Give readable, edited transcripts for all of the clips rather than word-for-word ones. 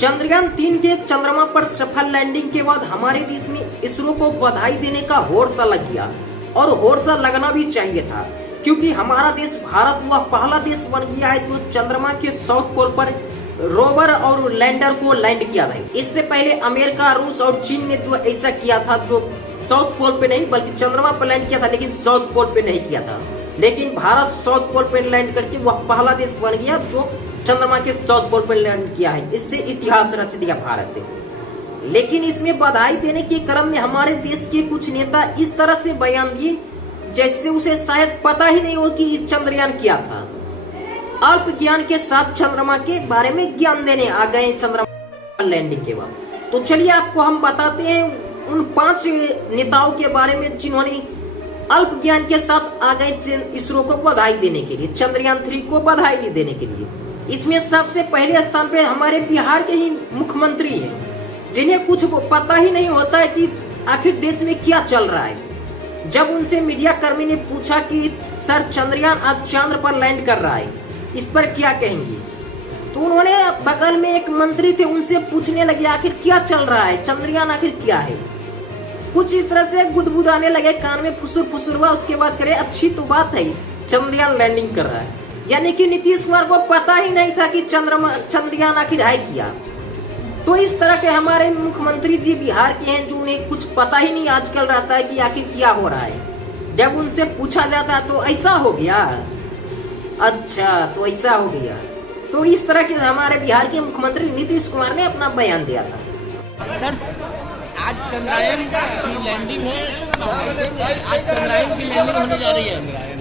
चंद्रयान-3 के चंद्रमा पर सफल लैंडिंग के बाद हमारे देश में इसरो को बधाई देने का होड़ सा लग गया और होड़ सा लगना भी चाहिए था, क्योंकि हमारा देश भारत वह पहला देश बन गया है जो चंद्रमा के साउथ पोल पर रोवर और लैंडर को लैंड किया था। इससे पहले अमेरिका, रूस और चीन ने जो ऐसा किया था, जो साउथ पोल पे नहीं बल्कि चंद्रमा पर लैंड किया था, लेकिन साउथ पोल पे नहीं किया था। लेकिन भारत साउथ पोल पे लैंड करके वह पहला देश बन गया जो चंद्रमा के साउथ पोल पर लैंड किया है। इससे इतिहास रच दिया भारत ने। लेकिन इसमें बधाई देने के क्रम में हमारे देश के कुछ नेता इस तरह से बयान दिए जैसे उसे शायद पता ही नहीं हो कि चंद्रयान क्या था। अल्प ज्ञान के साथ चंद्रमा के बारे में ज्ञान देने आ गए चंद्रमा लैंडिंग के बाद। तो चलिए आपको हम बताते हैं उन 5 नेताओं के बारे में जिन्होंने अल्प ज्ञान के साथ आ गए इसरो को बधाई देने के लिए, चंद्रयान-3 को बधाई नहीं देने के लिए। इसमें सबसे पहले स्थान पे हमारे बिहार के ही मुख्यमंत्री हैं, जिन्हें कुछ पता ही नहीं होता है कि आखिर देश में क्या चल रहा है। जब उनसे मीडिया कर्मी ने पूछा कि सर चंद्रयान आज चांद पर लैंड कर रहा है, इस पर क्या कहेंगे, तो उन्होंने बगल में एक मंत्री थे उनसे पूछने लगे आखिर क्या चल रहा है, चंद्रयान आखिर क्या है। कुछ इस तरह से गुदगुदाने लगे, कान में फुसुर फुसुर हुआ। उसके बाद करे अच्छी तो बात है चंद्रयान लैंडिंग कर रहा है। यानी कि नीतीश कुमार को पता ही नहीं था कि चंद्रयान आखिर है क्या। तो इस तरह के हमारे मुख्यमंत्री जी बिहार के हैं जो उन्हें कुछ पता ही नहीं आजकल रहता है कि आखिर क्या हो रहा है। जब उनसे पूछा जाता तो ऐसा हो गया, अच्छा तो ऐसा हो गया। तो इस तरह के हमारे बिहार के मुख्यमंत्री नीतीश कुमार ने अपना बयान दिया था। सर आज चंद्रयान की लैंडिंग है, आज चंद्रयान की लैंडिंग होने जा रही है,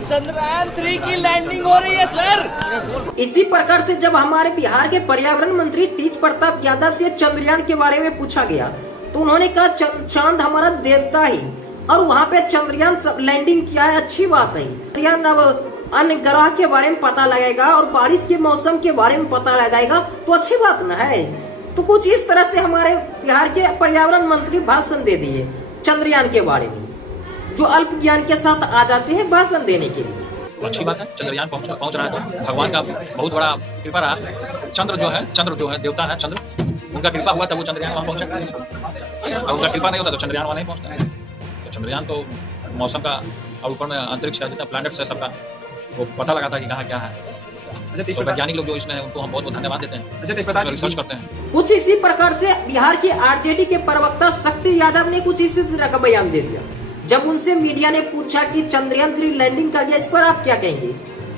चंद्रयान-3 की लैंडिंग हो रही है सर। इसी प्रकार से जब हमारे बिहार के पर्यावरण मंत्री तेज प्रताप यादव से चंद्रयान के बारे में पूछा गया तो उन्होंने कहा चांद हमारा देवता है और वहाँ पे चंद्रयान लैंडिंग किया है, अच्छी बात है। चंद्रयान अब अन्य ग्रह के बारे में पता लगाएगा और बारिश के मौसम के बारे में पता लगाएगा, तो अच्छी बात न है। तो कुछ इस तरह से हमारे बिहार के पर्यावरण मंत्री भाषण दे दिए चंद्रयान के बारे में, जो अल्प ज्ञान के साथ आ जाते हैं भाषण देने के लिए। अच्छी बात है, चंद्रयान पहुंच रहा है तो भगवान का बहुत बड़ा कृपा रहा। चंद्र जो है देवता है, चंद्र उनका कृपा हुआ तब वो चंद्रयान वहाँ पहुंचा। और उनका कृपा नहीं होता तो चंद्रयान वहाँ नहीं पहुंचता। तो चंद्रयान तो मौसम का और ऊपर में अंतरिक्ष है, जितना प्लैनेट्स है सबका वो पता लगाता है कि कहाँ क्या है। तो वैज्ञानिक लोग जो इसमें है उनको हम बहुत धन्यवाद देते हैं, रिसर्च करते हैं। कुछ इसी प्रकार से बिहार के आरजेडी के प्रवक्ता शक्ति यादव ने कुछ इसी तरह का बयान दे दिया। जब उनसे मीडिया ने पूछा कि चंद्रयान-3 लैंडिंग कर गया, इस पर आप क्या कहेंगे,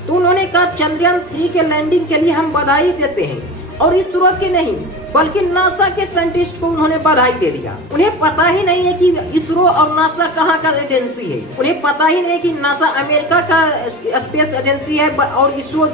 तो उन्होंने कहा चंद्रयान-3 के लैंडिंग के लिए हम बधाई देते हैं और इसरो के नहीं बल्कि नासा के साइंटिस्ट को उन्होंने बधाई दे दिया। उन्हें पता ही नहीं है कि इसरो और नासा कहाँ का एजेंसी है। उन्हें पता ही नहीं कि नासा अमेरिका का स्पेस एजेंसी है और इसरो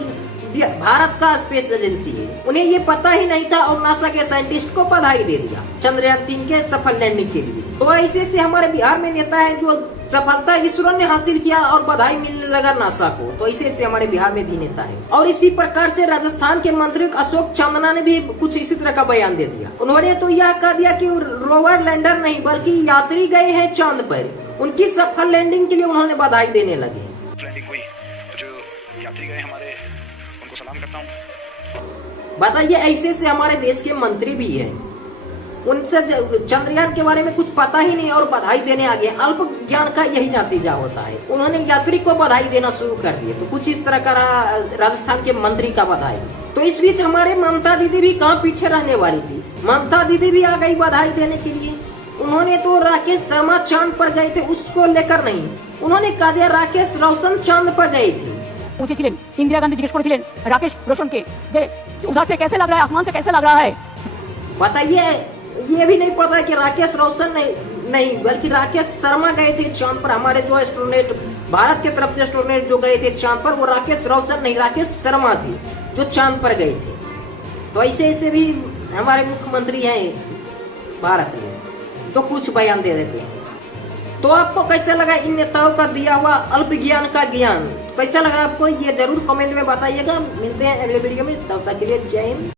भारत का स्पेस एजेंसी है। उन्हें ये पता ही नहीं था और नासा के साइंटिस्ट को बधाई दे दिया चंद्रयान-3 के सफल लैंडिंग के लिए। तो ऐसे से हमारे बिहार में नेता है जो सफलता इसरो ने हासिल किया और बधाई मिलने लगा नासा को। तो ऐसे से हमारे बिहार में भी नेता है। और इसी प्रकार से राजस्थान के मंत्री अशोक चंदना ने भी कुछ इसी तरह का बयान दे दिया। उन्होंने तो यह कह दिया कि रोवर लैंडर नहीं बल्कि यात्री गए हैं चांद पर, उनकी सफल लैंडिंग के लिए उन्होंने बधाई देने लगे। जो यात्री गए हमारे उनको सलाम करता हूँ। बताइए, ऐसे से हमारे देश के मंत्री भी हैं, उनसे चंद्रयान के बारे में कुछ पता ही नहीं और बधाई देने आ गए। अल्प ज्ञान का यही नतीजा होता है। उन्होंने यात्री को बधाई देना शुरू कर दिए। तो कुछ इस तरह का राजस्थान के मंत्री का बधाई। तो इस बीच हमारे ममता दीदी भी कहाँ पीछे रहने वाली थी। ममता दीदी भी आ गई बधाई देने के लिए। उन्होंने तो राकेश शर्मा चांद पर गए थे उसको लेकर नहीं, उन्होंने कह दिया राकेश रोशन चांद पर गए थे। पूछेছিলেন इंदिरा गांधी जिज्ञेस করেছিলেন राकेश रोशन के जे उधर से कैसे लग रहा है, आसमान से कैसे लग रहा है। बताइए, ये भी नहीं पता कि राकेश रोशन नहीं बल्कि राकेश शर्मा गए थे चांद पर। हमारे जो एस्ट्रोनॉट भारत की तरफ से एस्ट्रोनॉट जो गए थे चांद पर वो राकेश रोशन नहीं राकेश शर्मा थे जो चांद पर गए थे। तो ऐसे भी हमारे मुख्यमंत्री हैं भारत में, तो कुछ बयान दे देते हैं। तो आपको कैसा लगा इन नेताओं का दिया हुआ अल्प ज्ञान का ज्ञान, कैसा लगा आपको ये जरूर कमेंट में बताइएगा। मिलते हैं अगले वीडियो में, तब तक के लिए जय हिंद।